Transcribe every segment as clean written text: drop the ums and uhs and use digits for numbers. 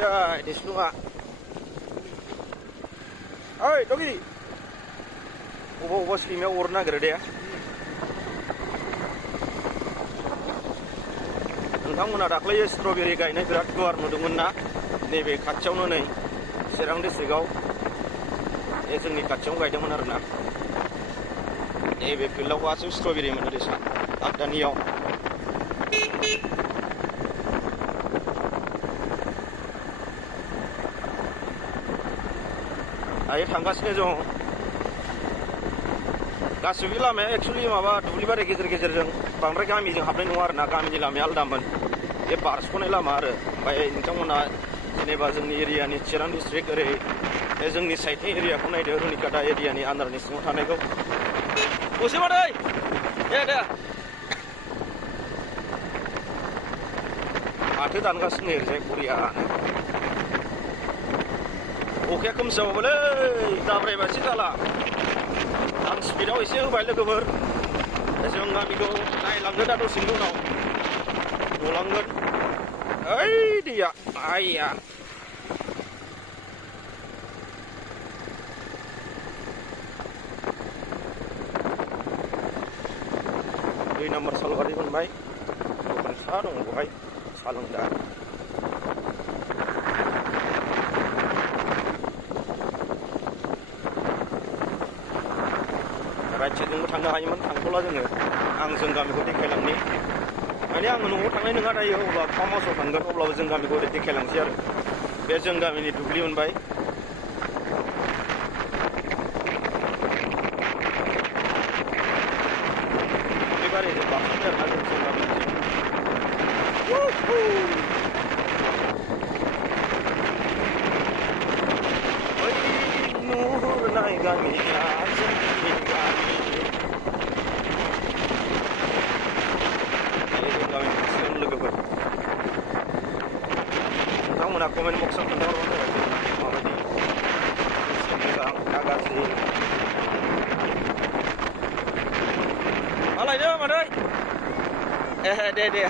Iya, di sini nggak. Oi, Dogi. Uba sini urna gede ya. नोंथांमोना दाख्लै strawberry गायनाय बिराद गुवार नुदोंमोन ना नैबे खाथियावनो नै चिरां डिस्ट्रिक्टआव जोंनि खाथियावनो गायदोंमोन आरोना नैबे फिल्डआव गासैबो स्ट्रबेरि मोनो देसा आगदानियाव दायो थांगासिनो जों गासिबो लामाया एक्सुअलि माबा दुब्लिबारि गेजेर गेजेरजों बांद्राय गामिजों हाबनाय नङा आरोना गामिनि लामाया आलदामोन बे बारस'नाय लामा आरो ओमफ्राय नोंथांमोना जेनेबा जोंनि एरियानि चिरां डिस्ट्रिक्ट ओरै जोंनि साइडनि एरियाखौ नायदो रुनिकाटा एरियानि आन्दारनि सिङाव थानायखौ बसेमादै दे फाथो दानगासिनो ओरैजाय बरियानो अखाया खोमसियावबालै दाब्रायबासो जाला आं स्पिडआव एसे होबाय लोगोफोर जों गामिखौ नायलांगोन दा दसेनि उनाव गलांगोन ओइ दैया आइया दुइ नाम्बार सालबारि मोनबाय दखान फिसा दङ बहाय साहा लोंग्रा राइट साइडजोंबो थांनो हायोमोन थांथ'ला जोङो आं जों गामिखौ देखायलांनि माने आङो न'आव थांनाय नङा दायो अब्ला फार्म हाउसआव थांगोन अब्लाबो जों गामिखौ ओरै देखायलांसै आरो बे जों गामिनि दुब्लि मोनबाय दुब्लिबारिजों बारस'बाय आरोना जों गामिनिजों बै नुहुरनाय गामिया जोंनि गामि लोगोफोर नोंथांमोना कमेन्ट बक्सआव खोन्थाहरबानो जाबाय माबायदि मोजां ना गाज्रि मा लायदो मादै दे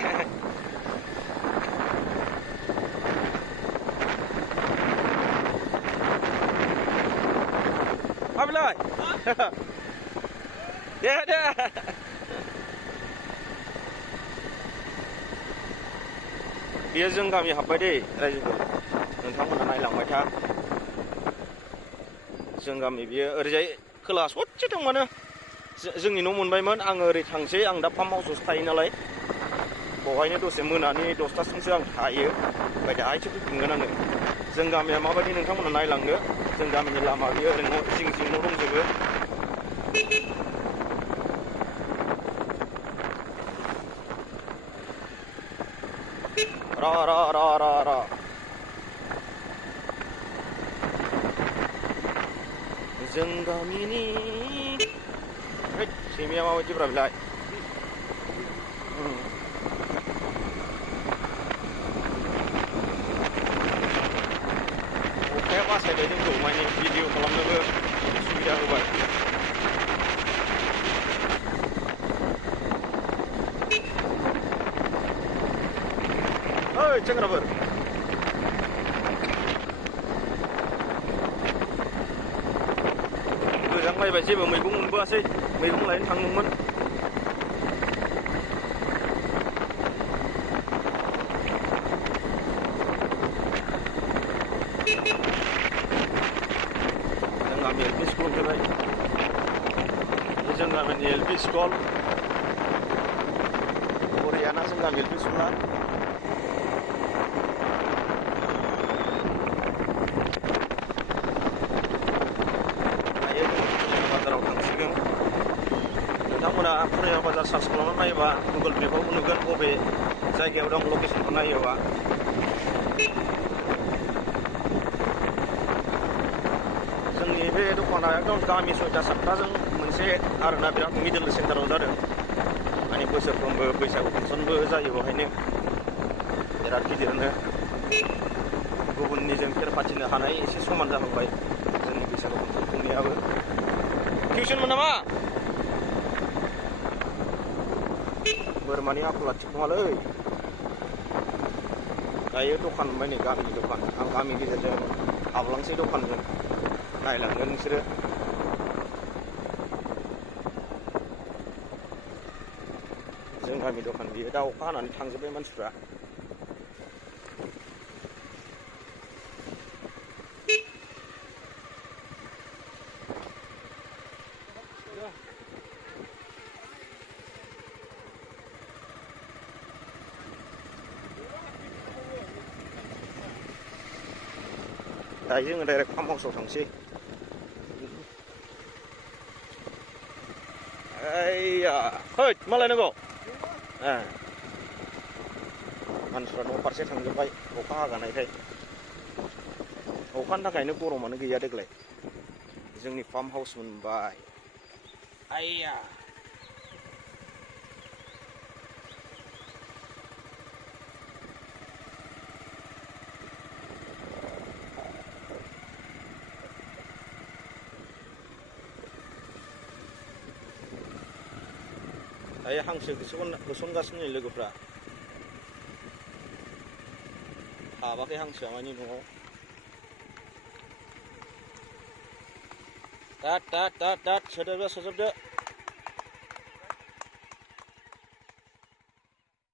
मा बिलाय दे बेयो जों गामि हाबबाय दे रायजोफोर नोंथांमोना नायलांबाय था जों गामि बेयो ओरैजाय खोला ससे दंमानो जोंनि न' मोनबायमोन आङो ओरै थांसै आं दा फार्म हाउसआवसो थायो नालाय बेवहायनो दसे मोनानि 10थासिमसो आं थायो ओमफ्राय दाहायसो फैफिनगोन आङो जों गामिया माबायदि नोंथांमोना नायलांदो जों गामिनि लामा बेयो ओरै न' जिं न' दंजोबो र जों गामिनि सैमाया माबायदिब्रा बिलाय अखाया बासायबाय जोंखौ माने भिडिअ खालामनोबो सुबिदा होबाय ओइ सेंग्राफोर गोजांलायबाय जेबो मैगं मोनबोआसै मैगं लायनो थांदोंमोन जों गामि एल पि स्कुल फैबाय जों गामिनि एल पि स्कुल बरियाना जों गामि एल पि स्कुला नोंथांमोना फुराया बाजार सार्च खालामनानै नायोबा गुगोल मेपाव नुगोन बबे जायगायाव दं लकेसनखौ नायोबा जोंनि बे दखाना एकदम गामि 6-7टाजों मोनसे आरोना बिराद मिडल सेन्टाराव जादों माने बोसोरफ्रोमबो बैसागु फांसनबो जायो बेवहायनो बिराद गिदिरनो गुबुननिजों फेर फाथिनो हानाय एसे समान जालांबाय जोंनि बैसागु फांसन खुंनायाबो टिउसनमोन नामा बोरमानि आखला थिग नङालै दायो दखान मोनबाय नै गामिनि दखान आं गामि गेजेरजों हाबलांसै दखानजों नायलांगोन नोंसोरो जों गामि दखान बियो दा अखा हानानै थांजोब्बाय मानसिफ्रा दायो जोङो डाइरेक्ट फार्म हाउसाव थांसै आइया हैद मा लायनांगौ मानसिफ्रा न' फारसे थांजोब्बाय अखा हागानायखाय अखानि थाखायनो गरमानो गैया देग्लाय जोंनि फार्म हाउस मोनबाय आइया दायो हांसो होसनगासिनो नै लोगोफ्रा हाबाखै हांसोआ मानि न'आव दाद सोजोबदो